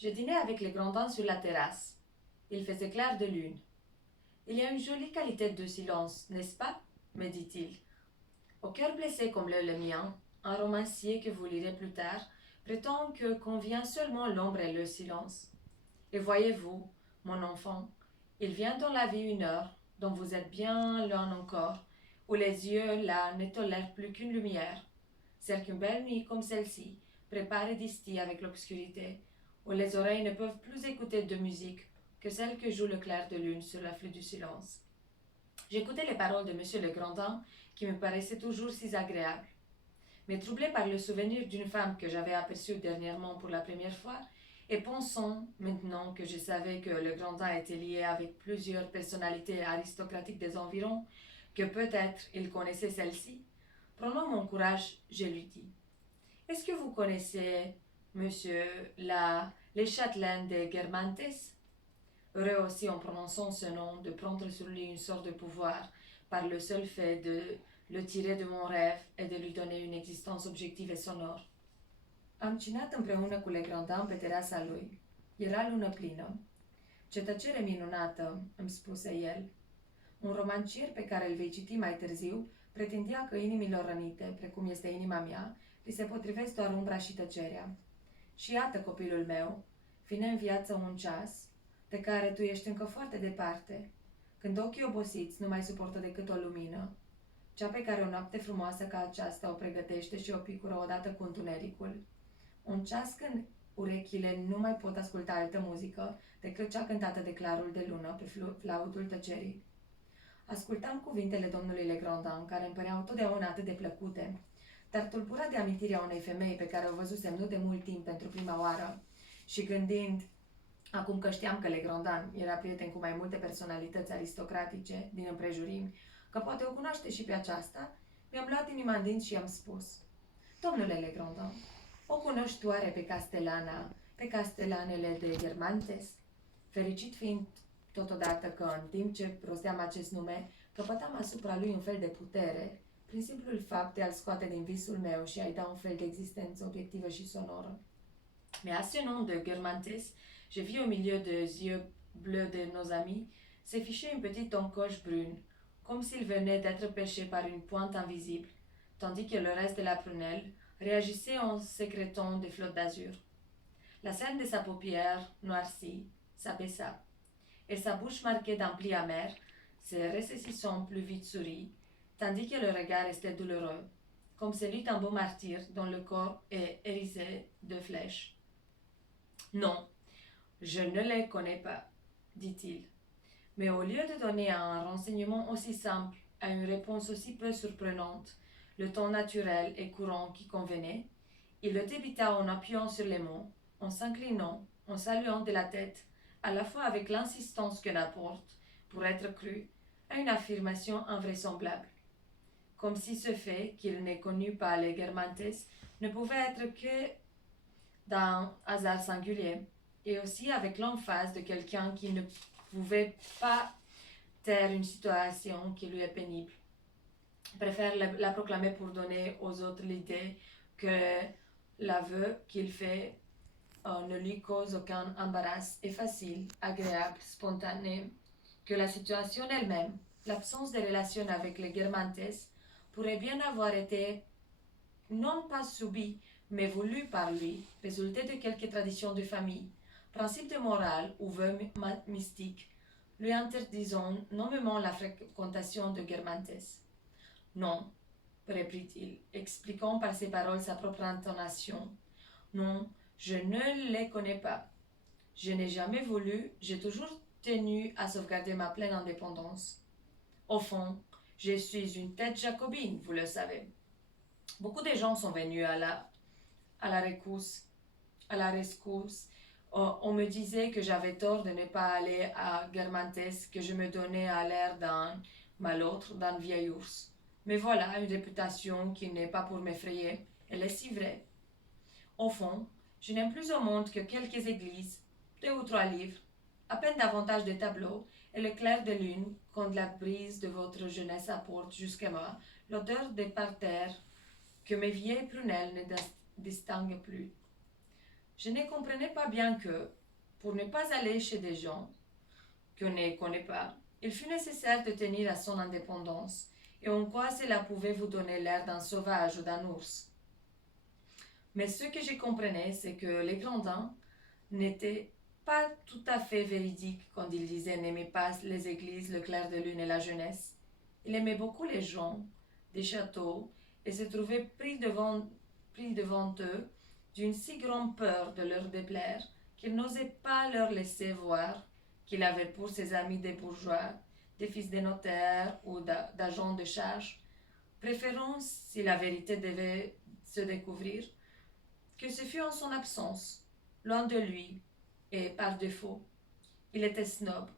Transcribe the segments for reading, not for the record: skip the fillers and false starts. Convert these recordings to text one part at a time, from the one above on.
Je dînais avec les Grandins sur la terrasse. Il faisait clair de lune. Il y a une jolie qualité de silence, n'est-ce pas me dit-il. Au cœur blessé comme le mien, un romancier que vous lirez plus tard prétend que convient seulement l'ombre et le silence. Et voyez-vous, mon enfant, il vient dans la vie une heure, dont vous êtes bien loin encore, où les yeux là ne tolèrent plus qu'une lumière, celle qu'une belle nuit comme celle-ci prépare et distille avec l'obscurité, où les oreilles ne peuvent plus écouter de musique que celle que joue le clair de lune sur la flûte du silence. J'écoutais les paroles de M. le Grandin, qui me paraissaient toujours si agréables. Mais troublé par le souvenir d'une femme que j'avais aperçue dernièrement pour la première fois, et pensant, maintenant que je savais que le Grandin était lié avec plusieurs personnalités aristocratiques des environs, que peut-être il connaissait celle-ci, prenant mon courage, je lui dis: Est-ce que vous connaissez, monsieur, les châtelains de Guermantes? Heureux aussi en prononçant ce nom de prendre sur lui une sorte de pouvoir par le seul fait de le tirer de mon rêve et de lui donner une existence objectivă et sonore. Am cinat împreună cu Legrandin pe terasa lui. Era lună plină. Ce tăcere minunată, îmi spuse el. Un romancier pe care îl vei citi mai târziu pretindea că inimilor rănite, precum este inima mea, li se potrivesc doar umbra și tăcerea. Și iată, copilul meu, vine în viață un ceas, de care tu ești încă foarte departe, când ochii obosiți nu mai suportă decât o lumină, cea pe care o noapte frumoasă ca aceasta o pregătește și o picură odată cu întunericul. Un ceas când urechile nu mai pot asculta altă muzică decât cea cântată de clarul de lună pe flautul tăcerii. Ascultam cuvintele domnului Legrandin, care îmi păreau totdeauna atât de plăcute, dar tulburat de amintirea unei femei pe care o văzusem nu de mult timp pentru prima oară și gândind, acum că știam că Legrandin era prieten cu mai multe personalități aristocratice din împrejurimi, că poate o cunoaște și pe aceasta, mi-am luat inima în dinți și i-am spus: Domnule Legrandin, o cunoști tu oare pe castelanele de Guermantes? Fericit fiind totodată că, în timp ce rosteam acest nume, căpătam asupra lui un fel de putere, prin simplul fapt de a-l scoate din visul meu și a-i da un fel de existență obiectivă și sonoră. Mais à ce nom de Guermantes, je vis au milieu des yeux bleus de nos amis s'afficher une petite encoche brune, comme s'il venait d'être pêché par une pointe invisible, tandis que le reste de la prunelle réagissait en sécrétant des flottes d'azur. La scène de sa paupière noircie s'abaissa, et sa bouche marquée d'un pli amer, se ressaisissant plus vite sourit, tandis que le regard restait douloureux, comme celui d'un beau martyr dont le corps est hérissé de flèches. Non, je ne les connais pas, dit-il. Mais au lieu de donner un renseignement aussi simple à une réponse aussi peu surprenante, le ton naturel et courant qui convenait, il le débita en appuyant sur les mots, en s'inclinant, en saluant de la tête, à la fois avec l'insistance que n'apporte, pour être cru, à une affirmation invraisemblable. Comme si ce fait qu'il n'ait connu pas les Guermantes ne pouvait être que d'un hasard singulier, et aussi avec l'emphase de quelqu'un qui ne pouvait pas taire une situation qui lui est pénible. Préfère la proclamer pour donner aux autres l'idée que l'aveu qu'il fait ne lui cause aucun embarras, est facile, agréable, spontané, que la situation elle-même, l'absence de relation avec les Guermantes, pourrait bien avoir été non pas subie, mais voulue par lui, résulté de quelques traditions de famille, principe de morale ou vœux mystiques, lui interdisant nommément la fréquentation de Guermantes. Non, reprit-il, expliquant par ses paroles sa propre intonation. Non, je ne les connais pas. Je n'ai jamais voulu, j'ai toujours tenu à sauvegarder ma pleine indépendance. Au fond, je suis une tête jacobine, vous le savez. Beaucoup de gens sont venus à la rescousse. On me disait que j'avais tort de ne pas aller à Guermantes, que je me donnais à l'air d'un malautre, d'un vieil ours. Mais voilà une réputation qui n'est pas pour m'effrayer. Elle est si vraie. Au fond, je n'aime plus au monde que quelques églises, 2 ou 3 livres, à peine davantage de tableaux, et le clair de lune quand la brise de votre jeunesse apporte jusqu'à moi l'odeur des parterres que mes vieilles prunelles ne distinguent plus. Je ne comprenais pas bien que, pour ne pas aller chez des gens qu'on ne connaît pas, il fut nécessaire de tenir à son indépendance, et en quoi cela pouvait vous donner l'air d'un sauvage ou d'un ours. Mais ce que je comprenais, c'est que les Grandins n'étaient pas tout à fait véridiques quand ils disaient n'aimer pas les églises, le clair de lune et la jeunesse. Il aimait beaucoup les gens, des châteaux, et se trouvait pris devant eux d'une si grande peur de leur déplaire qu'il n'osait pas leur laisser voir qu'il avait pour ses amis des bourgeois, des fils de notaires ou d'agents de charge, préférant, si la vérité devait se découvrir, que ce fût en son absence, loin de lui, et par défaut. Il était snob.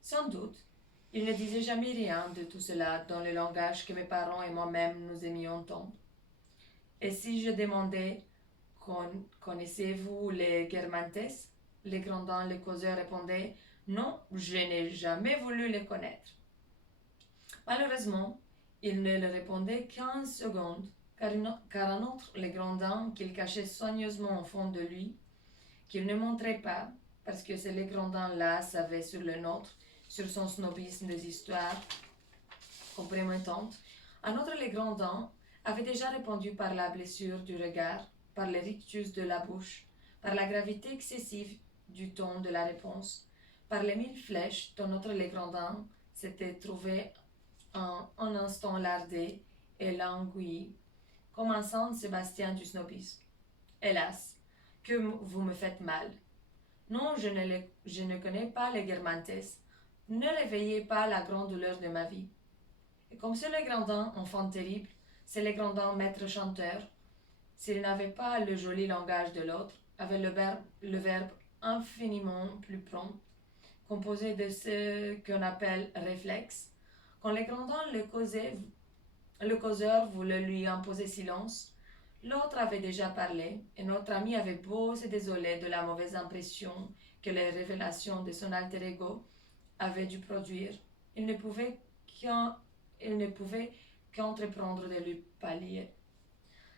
Sans doute, il ne disait jamais rien de tout cela dans le langage que mes parents et moi-même nous aimions entendre. Et si je demandais connaissez-vous les Guermantes? Les Grandins, les causeurs répondaient non, je n'ai jamais voulu les connaître. Malheureusement, il ne le répondait qu'en secondes, car un autre, les Grandins, qu'il cachait soigneusement au fond de lui, qu'il ne montrait pas, parce que ces les Grandins-là savaient sur le nôtre, sur son snobisme des histoires compromettantes, un autre les Grandins avait déjà répondu par la blessure du regard, par le rictus de la bouche, par la gravité excessive du ton de la réponse, par les 1000 flèches dont notre les Grandins s'était trouvé un instant lardé et langui, comme un Saint Sébastien du snobisme. Hélas, que vous me faites mal. Non, je ne connais pas les Guermantes. Ne réveillez pas la grande douleur de ma vie. Et comme c'est le Grandin, enfant terrible, c'est le Grandin, maître chanteur, s'il n'avait pas le joli langage de l'autre, avait le verbe infiniment plus prompt, composé de ce qu'on appelle réflexe. Quand le Grandin le causeur voulait lui imposer silence, l'autre avait déjà parlé, et notre ami avait beau se désoler de la mauvaise impression que les révélations de son alter ego avaient dû produire. Il ne pouvait qu'entreprendre de lui pallier.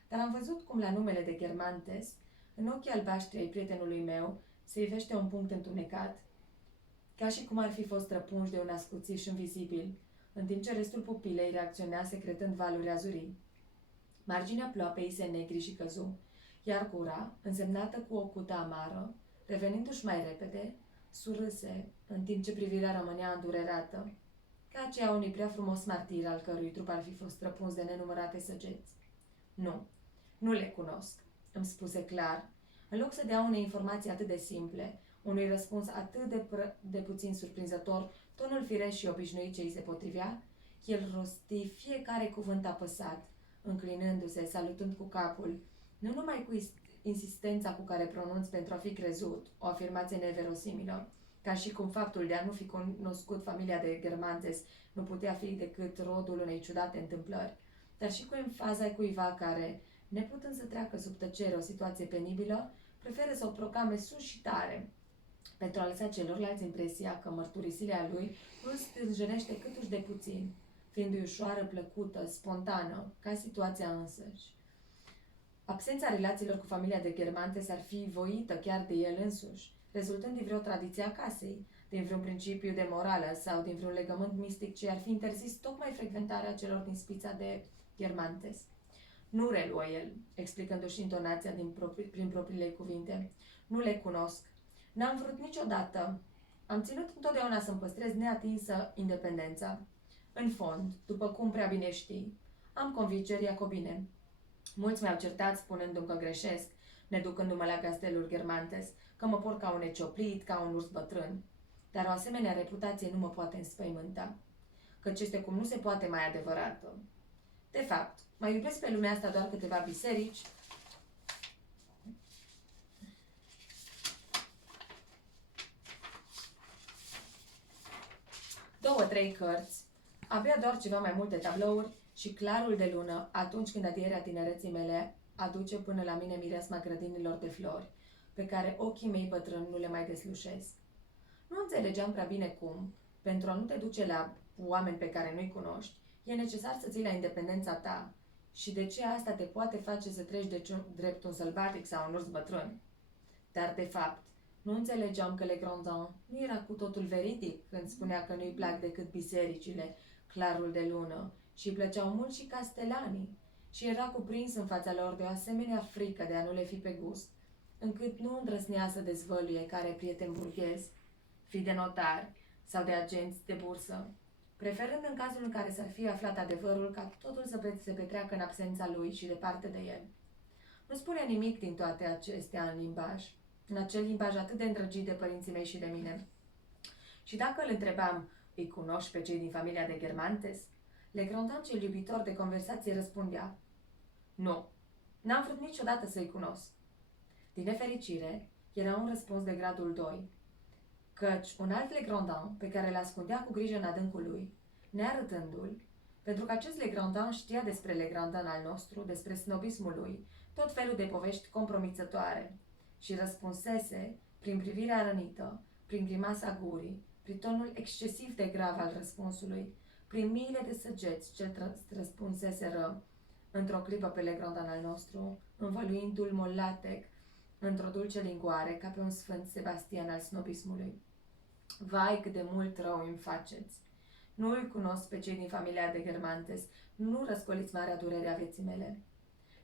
Dar am văzut cum la numele de Guermantes, în ochii albaștri ai prietenului meu, se ivește un punct întunecat, ca și cum ar fi fost răpunși de un ascuțiș invizibil, în timp ce restul pupilei reacționa secretând valuri azurii. Marginea ploapei se negri și căzu, iar gura, însemnată cu o cută amară, revenindu-și mai repede, surâse, în timp ce privirea rămânea îndurerată, ca aceea unui prea frumos martir al cărui trup ar fi fost răpuns de nenumărate săgeți. Nu le cunosc, îmi spuse clar, în loc să dea unei informații atât de simple, unui răspuns atât de puțin surprinzător, tonul firesc și obișnuit ce îi se potrivea, el rosti fiecare cuvânt apăsat, înclinându-se, salutând cu capul, nu numai cu insistența cu care pronunț pentru a fi crezut, o afirmație neverosimilă, ca și cum faptul de a nu fi cunoscut familia de Guermantes nu putea fi decât rodul unei ciudate întâmplări, dar și cu emfaza cuiva care, neputând să treacă sub tăcere o situație penibilă, preferă să o proclame sus și tare, pentru a lăsa celorlalți impresia că mărturisirea lui nu stânjenește câtuși de puțin, fiindu-i ușoară, plăcută, spontană, ca situația însăși. Absența relațiilor cu familia de Guermantes ar fi voită chiar de el însuși, rezultând din vreo tradiție a casei, din vreun principiu de morală sau din vreun legământ mistic ce ar fi interzis tocmai frecventarea celor din spița de Guermantes. Nu reluă el, explicându-și intonația prin propriile cuvinte. Nu le cunosc. N-am vrut niciodată. Am ținut întotdeauna să-mi păstrez neatinsă independența. În fond, după cum prea bine știi, am convingeri iacobine. Mulți mi-au certat spunându-mi că greșesc, neducându-mă la castelul Guermantes, că mă port ca un necioplit, ca un urs bătrân. Dar o asemenea reputație nu mă poate înspăimânta, căci este cum nu se poate mai adevărată. De fapt, mai iubesc pe lumea asta doar câteva biserici, două-trei cărți, avea doar ceva mai multe tablouri și clarul de lună atunci când adierea tinereții mele aduce până la mine mireasma grădinilor de flori, pe care ochii mei bătrâni nu le mai deslușesc. Nu înțelegeam prea bine cum, pentru a nu te duce la oameni pe care nu-i cunoști, e necesar să ții la independența ta și de ce asta te poate face să treci drept un sălbatic sau un urs bătrân. Dar, de fapt, nu înțelegeam că Legrandin nu era cu totul veridic când spunea că nu-i plac decât bisericile, clarul de lună și îi plăceau mult și castelanii și era cuprins în fața lor de o asemenea frică de a nu le fi pe gust, încât nu îndrăznea să dezvăluie care prieten burghez, fi de notari sau de agenți de bursă, preferând în cazul în care s-ar fi aflat adevărul ca totul să se petreacă în absența lui și departe de el. Nu spunea nimic din toate acestea în acel limbaj atât de îndrăgit de părinții mei și de mine. Și dacă îl întrebam, îi cunoști pe cei din familia de Germantes? Legrandin, cel iubitor de conversație, răspundea: nu, n-am vrut niciodată să-i cunosc. Din nefericire, era un răspuns de gradul 2, căci un alt Legrandin, pe care îl ascundea cu grijă în adâncul lui, nearătându-l, pentru că acest Legrandin știa despre Legrandin al nostru, despre snobismul lui, tot felul de povești compromițătoare, și răspunsese, prin privirea rănită, prin grimasa gurii, prin tonul excesiv de grav al răspunsului, prin miile de săgeți ce răspunseseră într-o clipă pe Legrandin al nostru, învăluindu-l mollatec într-o dulce lingoare, ca pe un sfânt Sebastian al snobismului. Vai, cât de mult rău îmi faceți! Nu îl cunosc pe cei din familia de Germantes, nu răscoliți marea durere a vieții mele.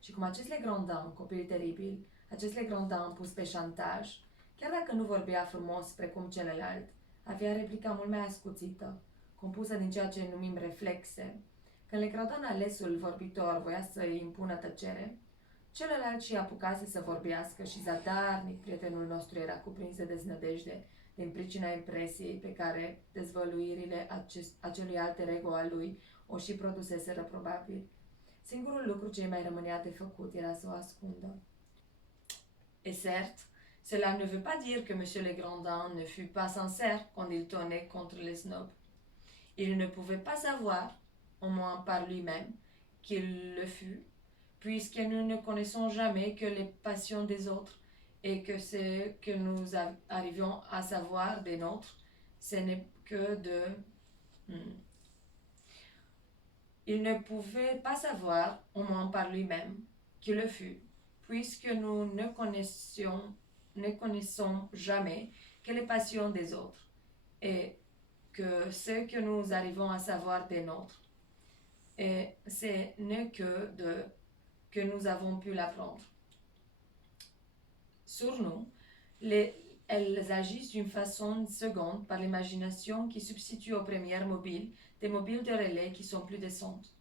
Și cum acest Legrandin, copil teribil, acest Legrandin pus pe șantaj, chiar dacă nu vorbea frumos precum celălalt, avea replica mult mai ascuțită, compusă din ceea ce numim reflexe. Când Legrandin, alesul vorbitor, voia să îi impună tăcere, celălalt și apucase să vorbească și zadarnic prietenul nostru era cuprins de deznădejde din pricina impresiei pe care dezvăluirile acelui alter ego al lui o și produseseră probabil. Singurul lucru ce îi mai rămânea de făcut era să o ascundă. Et certes, cela ne veut pas dire que M. Legrandin ne fut pas sincère quand il tonnait contre les snobs. Il ne pouvait pas savoir, au moins par lui-même, qu'il le fut, puisque nous ne connaissons jamais que les passions des autres, et que ce que nous arrivions à savoir des nôtres, ce n'est que de... Il ne pouvait pas savoir, au moins par lui-même, qu'il le fut, puisque nous ne connaissons jamais que les passions des autres, et que ce que nous arrivons à savoir des nôtres, et ce n'est que nous avons pu l'apprendre. Sur nous, elles agissent d'une façon seconde par l'imagination qui substitue aux premières mobiles des mobiles de relais qui sont plus décentes.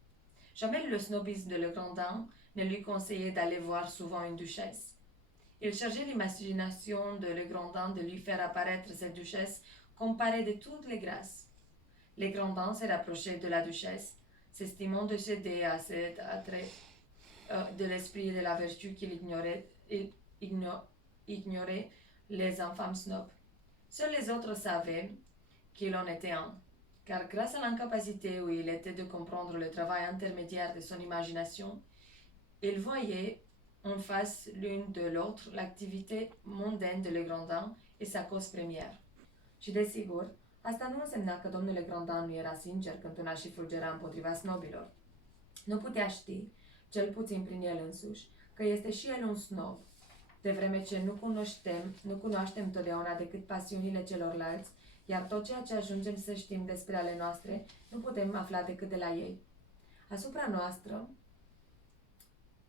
Jamais le snobisme de Legrandin ne lui conseillait d'aller voir souvent une duchesse. Il chargeait l'imagination de Legrandin de lui faire apparaître cette duchesse comparée de toutes les grâces. Legrandin se rapprochait de la duchesse, s'estimant de céder à cet attrait de l'esprit et de la vertu qu'il ignorait les infâmes snobs. Seuls les autres savaient qu'il en était un, car grâce à l'incapacité où il était de comprendre le travail intermédiaire de son imagination, il voyait en face l'une de l'autre l'activité mondaine de Legrandin et sa cause première. Și desigur, asta nu însemna că domnul Legrandin nu era sincer când tuna și fulgera împotriva snobilor. Nu putea ști, cel puțin prin el însuși, că este și el un snob, de vreme ce nu cunoaștem totdeauna decât pasiunile celorlalți, iar tot ceea ce ajungem să știm despre ale noastre, nu putem afla decât de la ei. Asupra noastră,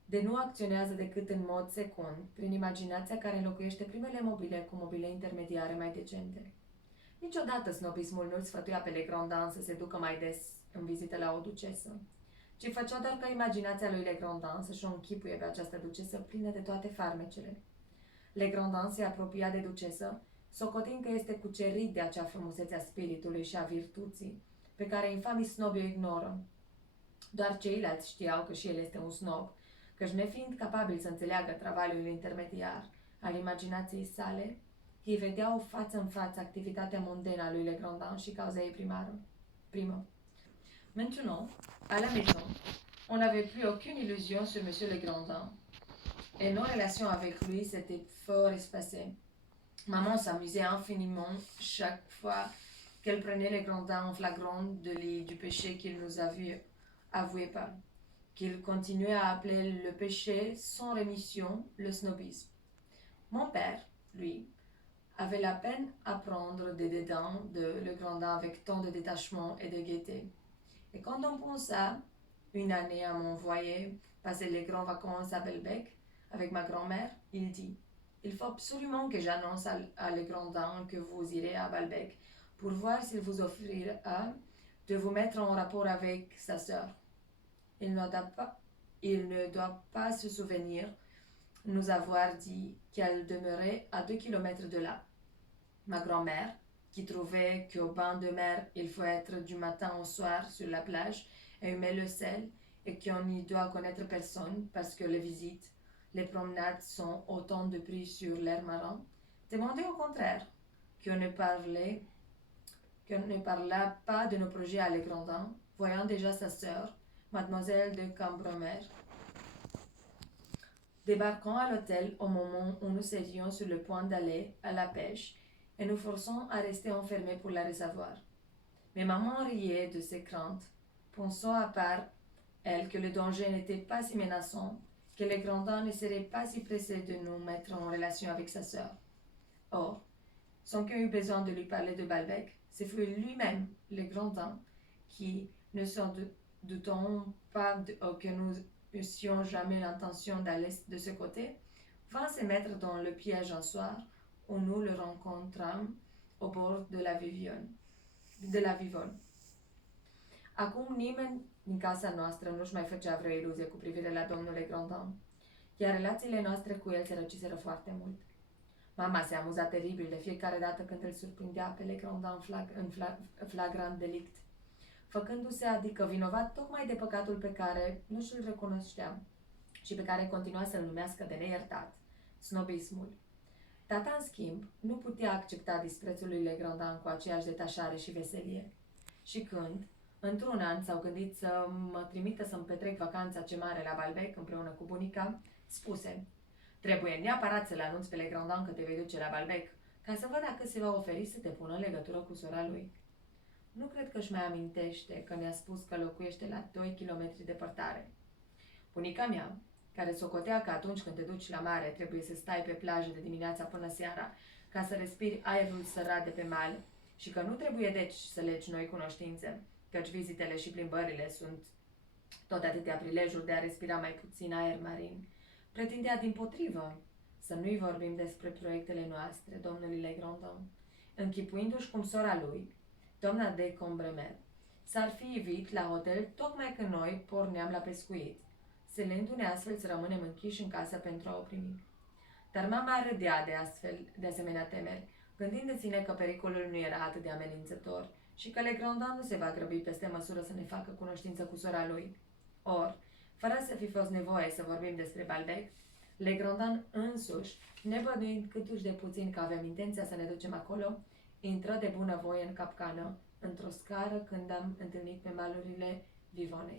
de nu acționează decât în mod secund, prin imaginația care înlocuiește primele mobile cu mobile intermediare mai decente. Niciodată snobismul nu-l sfătuia pe Legrandin să se ducă mai des în vizită la o ducesă, ci făcea doar ca imaginația lui Legrandin să-și o închipuie pe această ducesă plină de toate farmecele. Legrandin se apropia de ducesă, socotind că este cucerit de acea frumusețe a spiritului și a virtuții, pe care infamii snobi o ignoră. Doar ceilalți știau că și el este un snob, căci nefiind capabil să înțeleagă travaliul intermediar al imaginației sale, ei vedeau față în față activitatea mondenă a lui Legrandin și cauza ei primă. Maintenant, à la maison, on n'avait plus aucune illusion sur M. Legrandin, et nos relations avec lui s'étaient fort espacées. Maman s'amusait infiniment chaque fois qu'elle prenait Legrandin en flagrant délit du péché qu'il nous avouait pas, qu'il continuait à appeler le péché sans rémission le snobisme. Mon père, lui, avait la peine à prendre des dédains de Le Grandin avec tant de détachement et de gaieté. Et quand on pensa une année à m'envoyer passer les grandes vacances à Belbec avec ma grand-mère, il dit « Il faut absolument que j'annonce à Le Grandin que vous irez à Balbec pour voir s'il vous offrira de vous mettre en rapport avec sa sœur. Il ne doit pas se souvenir nous avoir dit qu'elle demeurait à 2 kilomètres de là. » Ma grand-mère, qui trouvait qu'au bain de mer il faut être du matin au soir sur la plage et humer le sel, et qu'on n'y doit connaître personne parce que les visites, les promenades sont autant de prix sur l'air marin, demandait au contraire qu'on ne parlât pas de nos projets à Legrandin, voyant déjà sa sœur, mademoiselle de Cambremer, débarquant à l'hôtel au moment où nous étions sur le point d'aller à la pêche et nous forçant à rester enfermés pour la recevoir. Mais maman riait de ses craintes, pensant à part elle que le danger n'était pas si menaçant, que le Grandin ne serait pas si pressé de nous mettre en relation avec sa sœur. Or, sans qu'on eût besoin de lui parler de Balbec, ce fut lui-même, le Grandin, qui, ne s'en doutant pas que nous eussions jamais l'intention d'aller de ce côté, vint se mettre dans le piège un soir où nous le rencontrâmes au bord de la Vivonne. Acum nimeni din casa noastră nu-și mai făcea vreo iluzie cu privire la domnule Grandin, iar relațiile noastre cu el se răciseră foarte mult. Mama se amuza teribil de fiecare dată când îl surprindea pe Le Grandin în flagrant delict, făcându-se adică vinovat tocmai de păcatul pe care nu și-l recunoștea și pe care continua să-l numească de neiertat, snobismul. Tata, în schimb, nu putea accepta disprețul lui Le Grandin cu aceeași detașare și veselie. Și când, într-un an, s-au gândit să mă trimită să-mi petrec vacanța ce mare la Balbec împreună cu bunica, spuse: trebuie neapărat să-l anunț pe Le Grandin că te vei duce la Balbec, ca să văd dacă se va oferi să te pună în legătură cu sora lui. Nu cred că își mai amintește că ne-a spus că locuiește la 2 kilometri departare. Bunica mea, care socotea că atunci când te duci la mare trebuie să stai pe plajă de dimineața până seara ca să respiri aerul sărat de pe mal și că nu trebuie deci să legi noi cunoștințe, căci vizitele și plimbările sunt tot atâtea prilejuri de a respira mai puțin aer marin, pretindea dimpotrivă să nu-i vorbim despre proiectele noastre, domnului Le Grandin, închipuindu-și cum sora lui, doamna de Cambremer, s-ar fi ivit la hotel tocmai când noi porneam la pescuit, silându-ne astfel să rămânem închiși în casă pentru a o primi. Dar mama râdea de asemenea temeri, gândindu-ține că pericolul nu era atât de amenințător și că Le Grandin nu se va grăbi peste măsură să ne facă cunoștință cu sora lui. Or, fără să fi fost nevoie să vorbim despre Balbec, Le Grandin însuși, nebănuind câtuși de puțin că aveam intenția să ne ducem acolo, intră de bunăvoie în capcană, într-o scară când am întâlnit pe malurile Vivonei.